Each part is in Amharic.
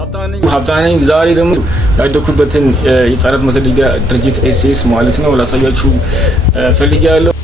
ሀብታነኝ ዛሬ ደግሞ ያደኩበትን የህፃናት ማሳደጊያ ድርጅት ኤስኤስ ማለት ነው ላሳያችሁ ፈልጌያለሁ።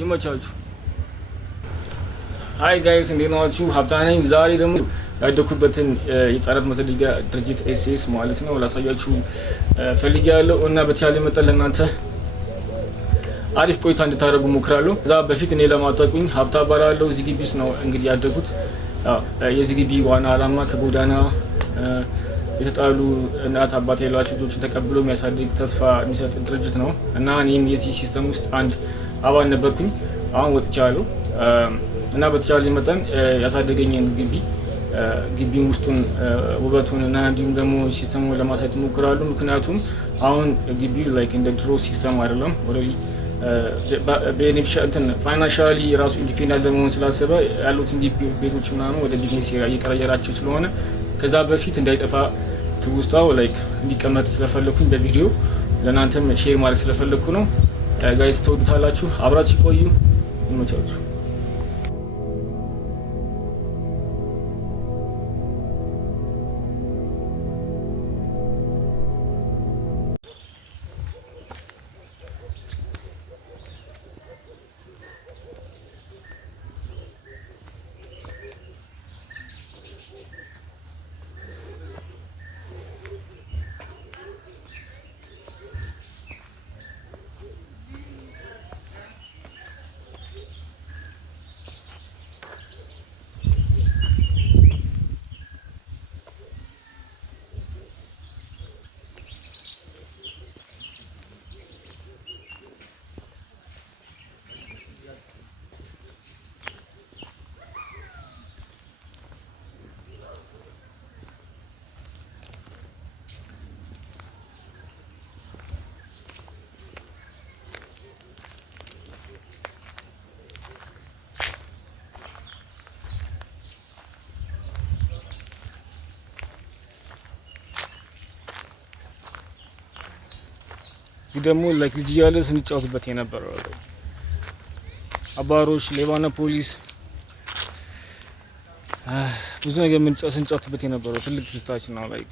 ይመቻችሁ። ሃይ ጋይስ እንዴት ናችሁ? ሀብታነኝ ዛሬ ደግሞ ያደኩበትን የህፃናት ማሳደጊያ ድርጅት ኤስኤስ ማለት ነው ላሳያችሁ ፈልጌያለሁ እና በተቻለ መጠን ለእናንተ አሪፍ ቆይታ እንድታደርጉ ሞክራለሁ። እዛ በፊት እኔ ለማታውቁኝ ሀብታ እባላለሁ። እዚህ ግቢ ውስጥ ነው እንግዲህ ያደጉት። የዚህ ግቢ ዋና ዓላማ ከጎዳና የተጣሉ እናት አባት ያላቸው ልጆችን ተቀብሎ የሚያሳድግ ተስፋ የሚሰጥ ድርጅት ነው እና እኔም የዚህ ሲስተም ውስጥ አንድ አባል ነበርኩኝ። አሁን ወጥቻለሁ እና በተቻለ መጠን ያሳደገኝን ግቢውን ውስጡን ውበቱን እና እንዲሁም ደግሞ ሲስተሙን ለማሳየት እሞክራለሁ። ምክንያቱም አሁን ግቢው ላይክ እንደ ድሮ ሲስተም አይደለም። ኦልሬዲ ቤኔፊሻል ፋይናንሻሊ ራሱ ኢንዲፔንደንት ለመሆን ስላሰበ ያሉትን ቤቶች ምናምን ወደ ቢዝነስ እየቀየራቸው ስለሆነ ከዛ በፊት እንዳይጠፋ ትውስታው ላይክ እንዲቀመጥ ስለፈለኩኝ በቪዲዮ ለእናንተም ሼር ማለት ስለፈለኩ ነው። ጋይስ ተወዱታላችሁ። አብራችሁ ቆዩ። ይመቻችሁ። እዚህ ደግሞ ላይክ ልጅ እያለ ስንጫወትበት የነበረው አባሮች፣ ሌባና ፖሊስ ብዙ ነገር ስንጫወትበት የነበረው ትልቅ ትዝታችን ነው። ላይክ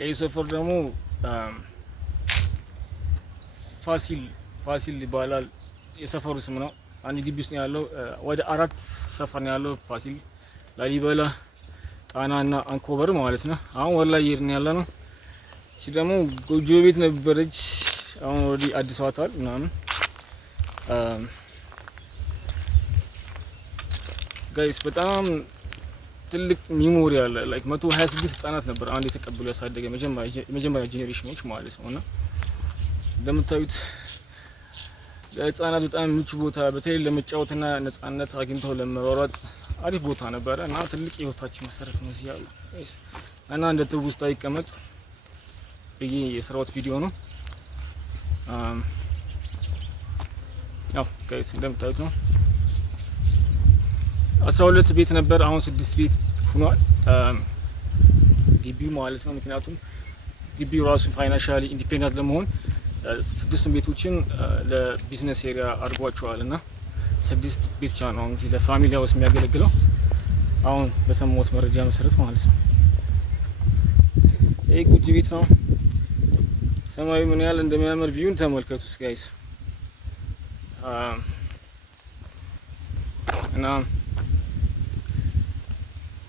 ይህ ሰፈር ደግሞ ፋሲል ይባላል። የሰፈሩ ስም ነው። አንድ ግቢ ውስጥ ነው ያለው። ወደ 4 ሰፈር ነው ያለው። ፋሲል፣ ላሊበላ፣ ጣናና አንኮበር ማለት ነው። አሁን ወላ እየሄድን ያለ ነው። እቺ ደግሞ ጎጆ ቤት ነበረች። አሁን ኦልሬዲ አዲሷታል ምናምን። ጋይስ በጣም ትልቅ ሚሞሪ አለ። ላይክ 126 ህጻናት ነበር አንድ የተቀበሉ ያሳደገ የመጀመሪያ ጄኔሬሽኖች ማለት ነውና እንደምታዩት ለህጻናት በጣም ምቹ ቦታ፣ በተለይ ለመጫወትና ነፃነት አግኝተው ለመሯሯጥ አሪፍ ቦታ ነበረ እና ትልቅ የህይወታችን መሰረት ነው እዚህ ያለው እና እንደ ትውስታ ይቀመጥ ብዬ የሰራሁት ቪዲዮ ነው። ያው ጋይስ እንደምታዩት ነው። 12 ቤት ነበር፣ አሁን 6 ቤት ሆኗል ግቢው ማለት ነው። ምክንያቱም ግቢው ራሱ ፋይናንሻሊ ኢንዲፔንደንት ለመሆን 6 ቤቶችን ለቢዝነስ ኤሪያ አድርጓቸዋል እና 6 ቤት ብቻ ነው እንግዲህ ለፋሚሊ ሃውስ የሚያገለግለው አሁን በሰማሁት መረጃ መሰረት ማለት ነው። ይሄ ጉጂ ቤት ነው። ሰማዩ ምን ያህል እንደሚያምር ቪውን ተመልከቱት ጋይስ። እና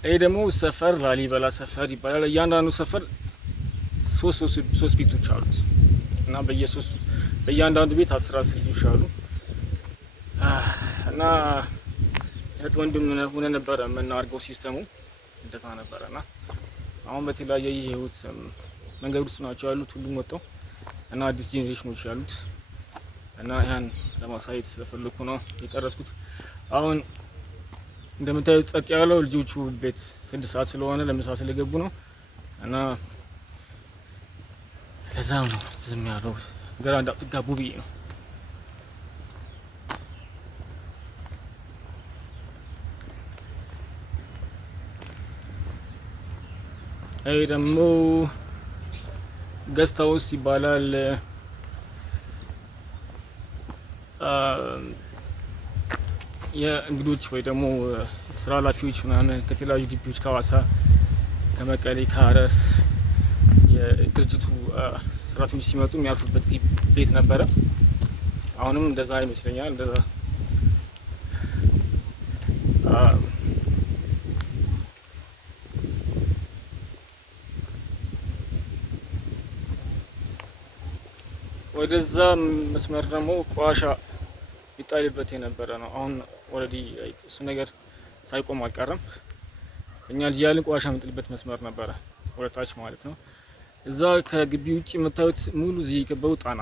ይሄ ደግሞ ሰፈር ላሊበላ ሰፈር ይባላል። እያንዳንዱ ሰፈር ሶስት ቤቶች አሉት እና በእያንዳንዱ ቤት 10 ልጆች አሉ እና እህት ወንድም ሆነ ነበረ የምናደርገው ሲስተሙ እንደዛ ነበረና አሁን በተለያየ የህይወት መንገድ ውስጥ ናቸው ያሉት ሁሉም ወጣው እና አዲስ ጄኔሬሽኖች ያሉት እና ያን ለማሳየት ስለፈለኩ ነው የቀረጽኩት። አሁን እንደምታዩት ጸጥ ያለው ልጆቹ ቤት 6 ሰዓት ስለሆነ ለምሳ ስለገቡ ነው እና ለዛም ነው ዝም ያለው ግራ እንዳትጋቡ ብዬ ነው። ይሄ ደግሞ ገስት ሃውስ ይባላል። የእንግዶች ወይ ደግሞ ስራ ኃላፊዎች ምናምን ከተለያዩ ግቢዎች ከሐዋሳ፣ ከመቀሌ፣ ከሀረር የድርጅቱ ሰራተኞች ሲመጡ የሚያርፉበት ቤት ነበረ። አሁንም እንደዛ ይመስለኛል። እንደዛ ወደዛ መስመር ደግሞ ቆሻሻ ይጣልበት የነበረ ነው። አሁን ኦልሬዲ እሱ ነገር ሳይቆም አልቀረም። እኛ ልጅ ያልን ቆሻሻ የምንጥልበት መስመር ነበረ ወደታች ማለት ነው። እዛ ከግቢ ውጭ የምታዩት ሙሉ እዚህ የገባው ጣና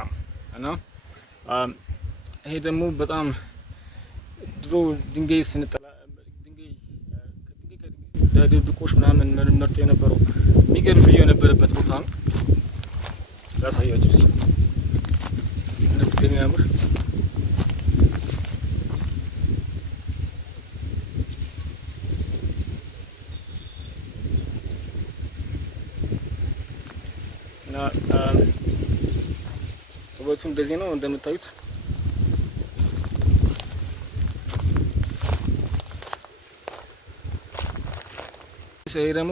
እና ይሄ ደግሞ በጣም ድሮ ድንጋይ ስንጥላ ድብቆሽ ምናምን መርጦ የነበረው የሚገርም ቪዲዮ የነበረበት ቦታ ነው። ላሳያችሁ እስኪ እንደዚህ የሚያምር እና ውበቱ እንደዚህ ነው እንደምታዩት። ይሄ ደግሞ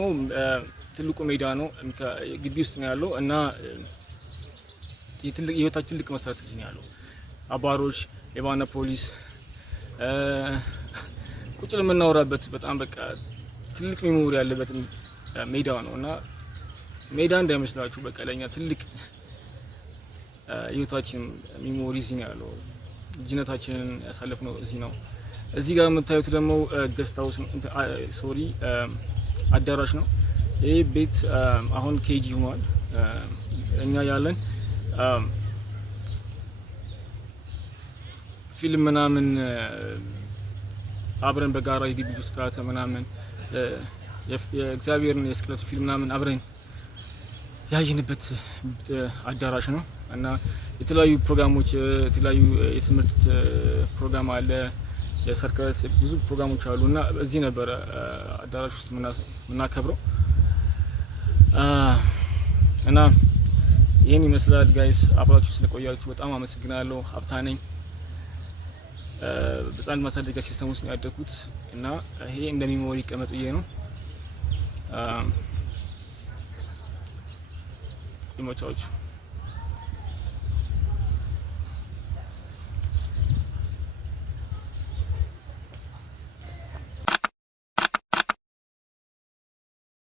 ትልቁ ሜዳ ነው፣ ግቢ ውስጥ ነው ያለው እና የህይወታችን ትልቅ መሰረት እዚህ ነው ያለው። አባሮች፣ ሌባና ፖሊስ ቁጭ ለምናወራበት በጣም በቃ ትልቅ ሜሞሪ ያለበት ሜዳ ነው እና ሜዳ እንዳይመስላችሁ በቃ ለኛ ትልቅ ህይወታችን ሜሞሪ እዚህ ነው ያለው። ልጅነታችንን ያሳለፍነው እዚህ ነው። እዚህ ጋር የምታዩት ደግሞ ገስት ሃውስ ሶሪ አዳራሽ ነው። ይህ ቤት አሁን ኬጂ ሆኗል። እኛ ያለን ፊልም ምናምን አብረን በጋራ የግቢ ውስጥ ምናምን የእግዚአብሔርን የስቅለቱ ፊልም ምናምን አብረን ያየንበት አዳራሽ ነው እና የተለያዩ ፕሮግራሞች የተለያዩ የትምህርት ፕሮግራም አለ፣ የሰርከስ ብዙ ፕሮግራሞች አሉ እና እዚህ ነበረ አዳራሽ ውስጥ የምናከብረው እና ይህን ይመስላል ጋይስ። አብራችሁ ስለቆያችሁ በጣም አመሰግናለሁ። ሀብታ ነኝ። በጣም ማሳደጊያ ሲስተም ውስጥ ነው ያደግኩት እና ይሄ እንደ ሜሞሪ ይቀመጥ ብዬ ነው። ይመቻችሁ።